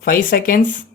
5 seconds.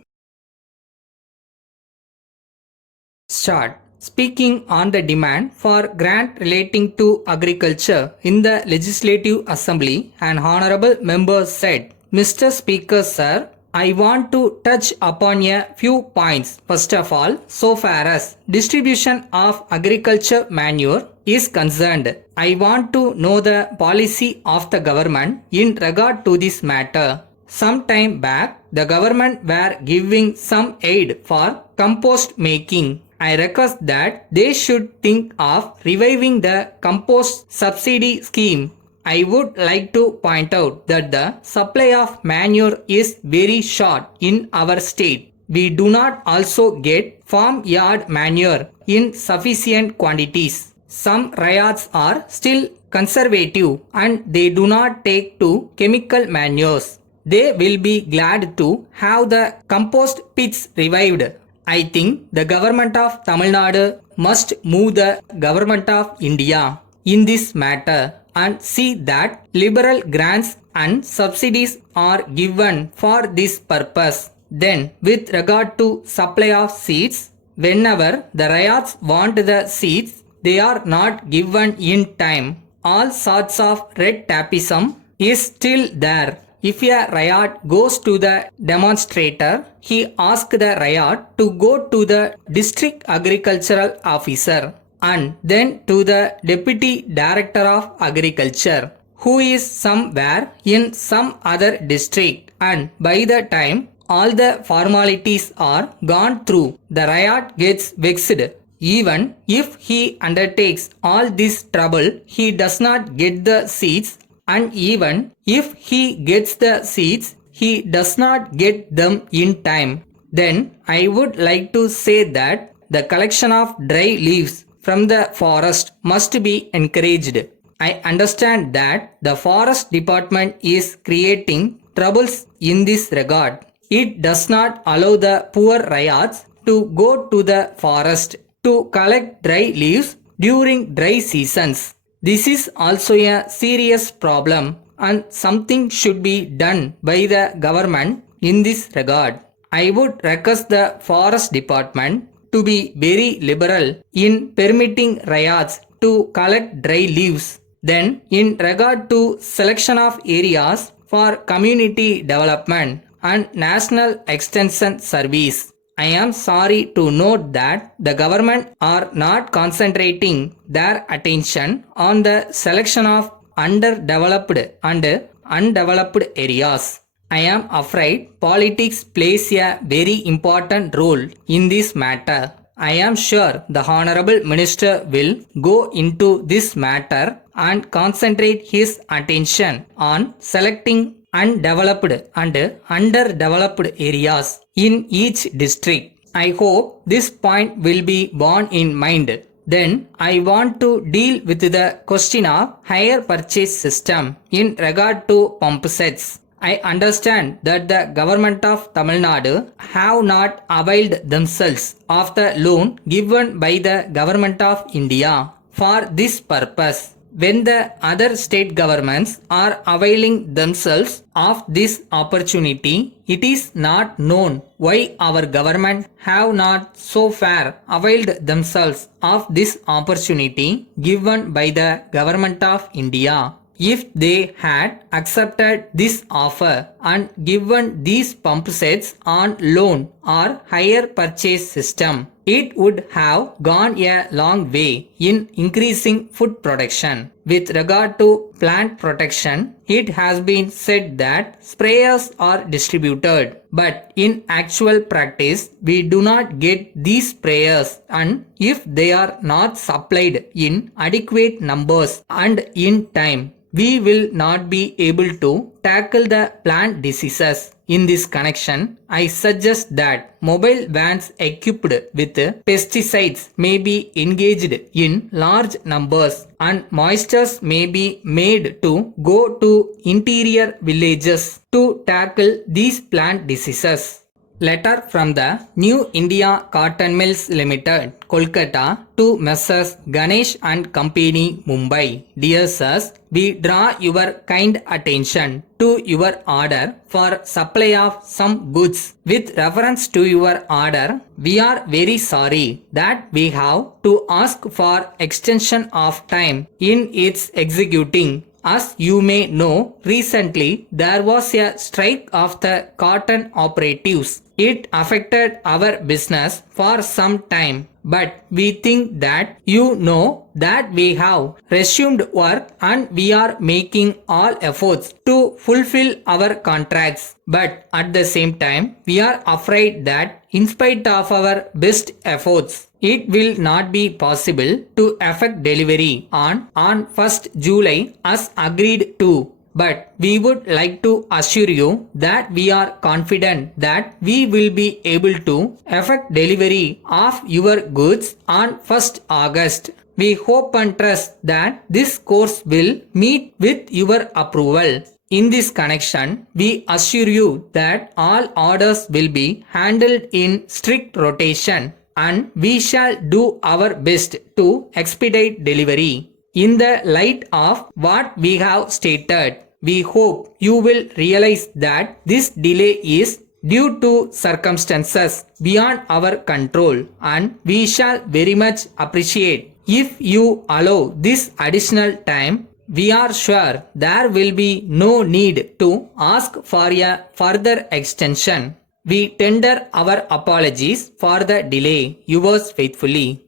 Start. Speaking on the demand for grant relating to agriculture in the Legislative Assembly, an honorable member said, Mr. Speaker, sir, I want to touch upon a few points. First of all, so far as distribution of agriculture manure is concerned, I want to know the policy of the government in regard to this matter. Some time back, the government were giving some aid for compost making. I request that they should think of reviving the compost subsidy scheme. I would like to point out that the supply of manure is very short in our state. We do not also get farmyard manure in sufficient quantities. Some ryots are still conservative and they do not take to chemical manures. They will be glad to have the compost pits revived. I think the government of Tamil Nadu must move the government of India in this matter and see that liberal grants and subsidies are given for this purpose. Then, with regard to supply of seeds, whenever the ryots want the seeds, they are not given in time. All sorts of red tapeism is still there. If a riot goes to the demonstrator, he asks the riot to go to the district agricultural officer and then to the deputy director of agriculture, who is somewhere in some other district, and by the time all the formalities are gone through, the riot gets vexed. Even if he undertakes all this trouble, he does not get the seeds, and even if he gets the seeds, he does not get them in time. Then I would like to say that the collection of dry leaves from the forest must be encouraged. I understand that the forest department is creating troubles in this regard. It does not allow the poor ryots to go to the forest to collect dry leaves during dry seasons. This is also a serious problem and something should be done by the government in this regard. I would request the forest department to be very liberal in permitting ryots to collect dry leaves. Then, in regard to selection of areas for community development and national extension service, I am sorry to note that the government are not concentrating their attention on the selection of underdeveloped and undeveloped areas. I am afraid politics plays a very important role in this matter. I am sure the Honorable Minister will go into this matter and concentrate his attention on selecting undeveloped and underdeveloped areas in each district. I hope this point will be borne in mind. Then I want to deal with the question of hire purchase system in regard to pump sets. I understand that the government of Tamil Nadu have not availed themselves of the loan given by the government of India for this purpose. When the other state governments are availing themselves of this opportunity, it is not known why our government have not so far availed themselves of this opportunity given by the government of India. If they had accepted this offer and given these pump sets on loan or hire purchase system, it would have gone a long way in increasing food production. With regard to plant protection, it has been said that sprayers are distributed, but in actual practice, we do not get these sprayers, and if they are not supplied in adequate numbers and in time, we will not be able to tackle the plant diseases. In this connection, I suggest that mobile vans equipped with pesticides may be engaged in large numbers and moistures may be made to go to interior villages to tackle these plant diseases. Letter from the New India Cotton Mills Limited, Kolkata to Messrs. Ganesh and Company, Mumbai. Dear sirs, we draw your kind attention to your order for supply of some goods. With reference to your order, we are very sorry that we have to ask for extension of time in its executing. As you may know, recently there was a strike of the cotton operatives. It affected our business for some time, but we think that you know that we have resumed work and we are making all efforts to fulfill our contracts. But at the same time, we are afraid that in spite of our best efforts, it will not be possible to effect delivery on 1st July as agreed to. But we would like to assure you that we are confident that we will be able to effect delivery of your goods on 1st August. We hope and trust that this course will meet with your approval. In this connection, we assure you that all orders will be handled in strict rotation and we shall do our best to expedite delivery. In the light of what we have stated, we hope you will realize that this delay is due to circumstances beyond our control and we shall very much appreciate if you allow this additional time. We are sure there will be no need to ask for a further extension. We tender our apologies for the delay. Yours faithfully.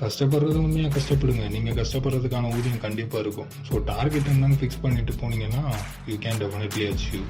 கஷ்டப்படுறது உண்மையாக கஷ்டப்படுங்க. நீங்கள் கஷ்டப்படுறதுக்கான ஊதியம் கண்டிப்பாக இருக்கும். So target என்னன்னு fix பண்ணிட்டு போனீங்கன்னா you can definitely achieve.